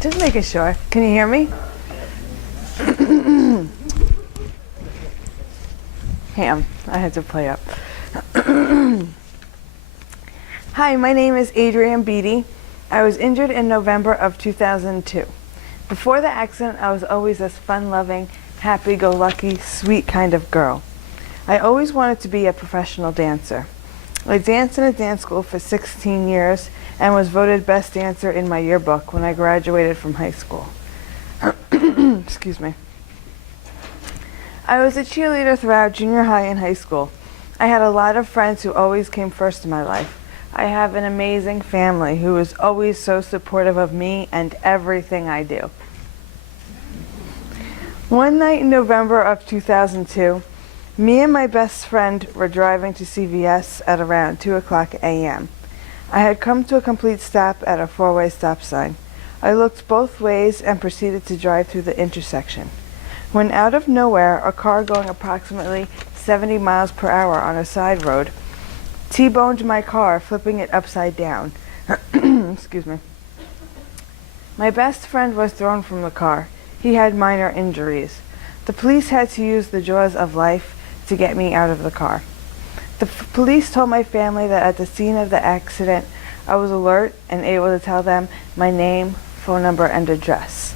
Just making sure. Can you hear me? Ham. I had to play up. Hi, my name is Adrienne Beattie. I was injured in November of 2002. Before the accident, I was always this fun-loving, happy-go-lucky, sweet kind of girl. I always wanted to be a professional dancer. I danced in a dance school for 16 years and was voted best dancer in my yearbook when I graduated from high school. Excuse me. I was a cheerleader throughout junior high and high school. I had a lot of friends who always came first in my life. I have an amazing family who is always so supportive of me and everything I do. One night in November of 2002, me and my best friend were driving to CVS at around 2 o'clock a.m. I had come to a complete stop at a four-way stop sign. I looked both ways and proceeded to drive through the intersection. When out of nowhere, a car going approximately 70 miles per hour on a side road T-boned my car, flipping it upside down. Excuse me. My best friend was thrown from the car. He had minor injuries. The police had to use the jaws of life to get me out of the car. The police told my family that at the scene of the accident, I was alert and able to tell them my name, phone number, and address.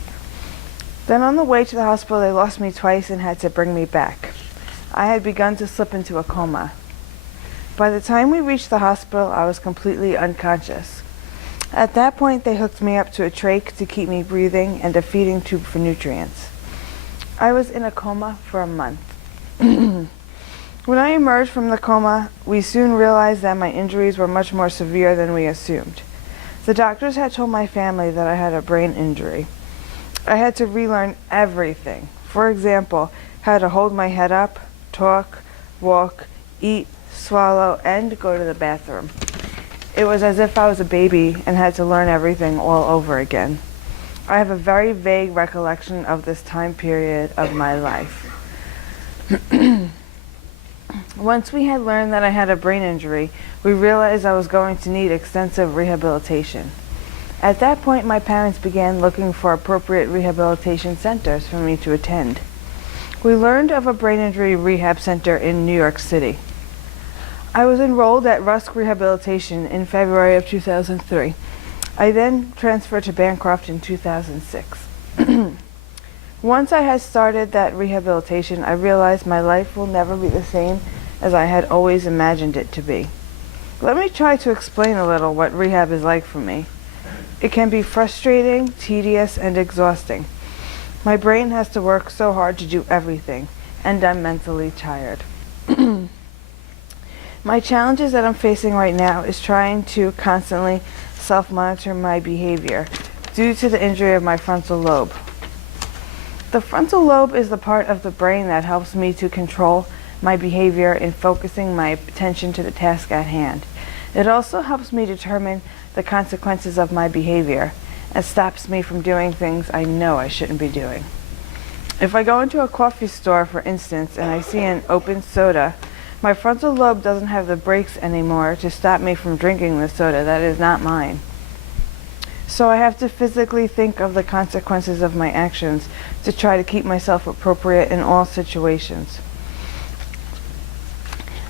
Then on the way to the hospital, they lost me twice and had to bring me back. I had begun to slip into a coma. By the time we reached the hospital, I was completely unconscious. At that point, they hooked me up to a trach to keep me breathing and a feeding tube for nutrients. I was in a coma for a month. When I emerged from the coma, we soon realized that my injuries were much more severe than we assumed. The doctors had told my family that I had a brain injury. I had to relearn everything. For example, how to hold my head up, talk, walk, eat, swallow, and go to the bathroom. It was as if I was a baby and had to learn everything all over again. I have a very vague recollection of this time period of my life. Once we had learned that I had a brain injury, we realized I was going to need extensive rehabilitation. At that point, my parents began looking for appropriate rehabilitation centers for me to attend. We learned of a brain injury rehab center in New York City. I was enrolled at Rusk Rehabilitation in February of 2003. I then transferred to Bancroft in 2006. Once I had started that rehabilitation, I realized my life will never be the same as I had always imagined it to be. Let me try to explain a little what rehab is like for me. It can be frustrating, tedious, and exhausting. My brain has to work so hard to do everything, and I'm mentally tired. My challenges that I'm facing right now is trying to constantly self-monitor my behavior due to the injury of my frontal lobe. The frontal lobe is the part of the brain that helps me to control my behavior in focusing my attention to the task at hand. It also helps me determine the consequences of my behavior and stops me from doing things I know I shouldn't be doing. If I go into a coffee store, for instance, and I see an open soda, my frontal lobe doesn't have the brakes anymore to stop me from drinking the soda that is not mine. So I have to physically think of the consequences of my actions to try to keep myself appropriate in all situations.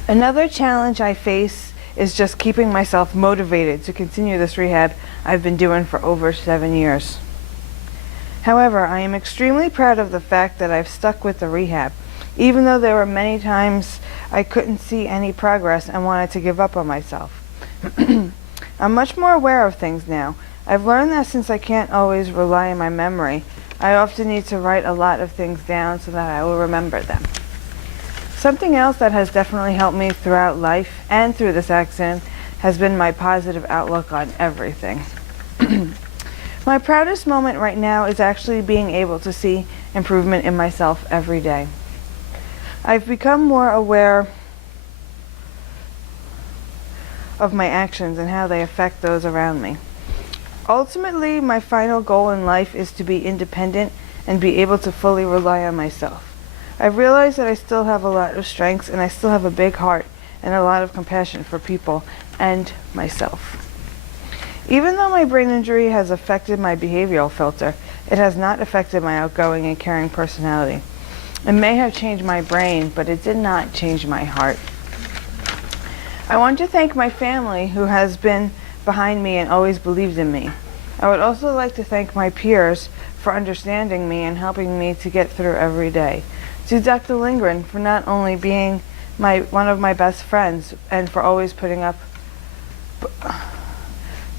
Another challenge I face is just keeping myself motivated to continue this rehab I've been doing for over 7 years. However, I am extremely proud of the fact that I've stuck with the rehab, even though there were many times I couldn't see any progress and wanted to give up on myself. I'm much more aware of things now. I've learned that since I can't always rely on my memory, I often need to write a lot of things down so that I will remember them. Something else that has definitely helped me throughout life and through this accident has been my positive outlook on everything. My proudest moment right now is actually being able to see improvement in myself every day. I've become more aware of my actions and how they affect those around me. Ultimately, my final goal in life is to be independent and be able to fully rely on myself. I've realized that I still have a lot of strengths and I still have a big heart and a lot of compassion for people and myself. Even though my brain injury has affected my behavioral filter, it has not affected my outgoing and caring personality. It may have changed my brain, but it did not change my heart. I want to thank my family who has been behind me and always believed in me. I would also like to thank my peers for understanding me and helping me to get through every day. To Dr. Lindgren for not only being one of my best friends and for always putting up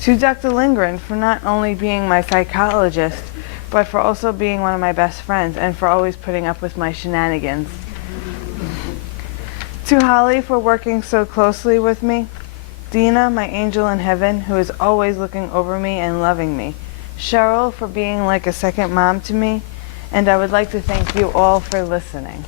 to Dr. Lindgren for not only being my psychologist, but for also being one of my best friends and for always putting up with my shenanigans. To Holly for working so closely with me. Dina, my angel in heaven, who is always looking over me and loving me. Cheryl for being like a second mom to me. And I would like to thank you all for listening.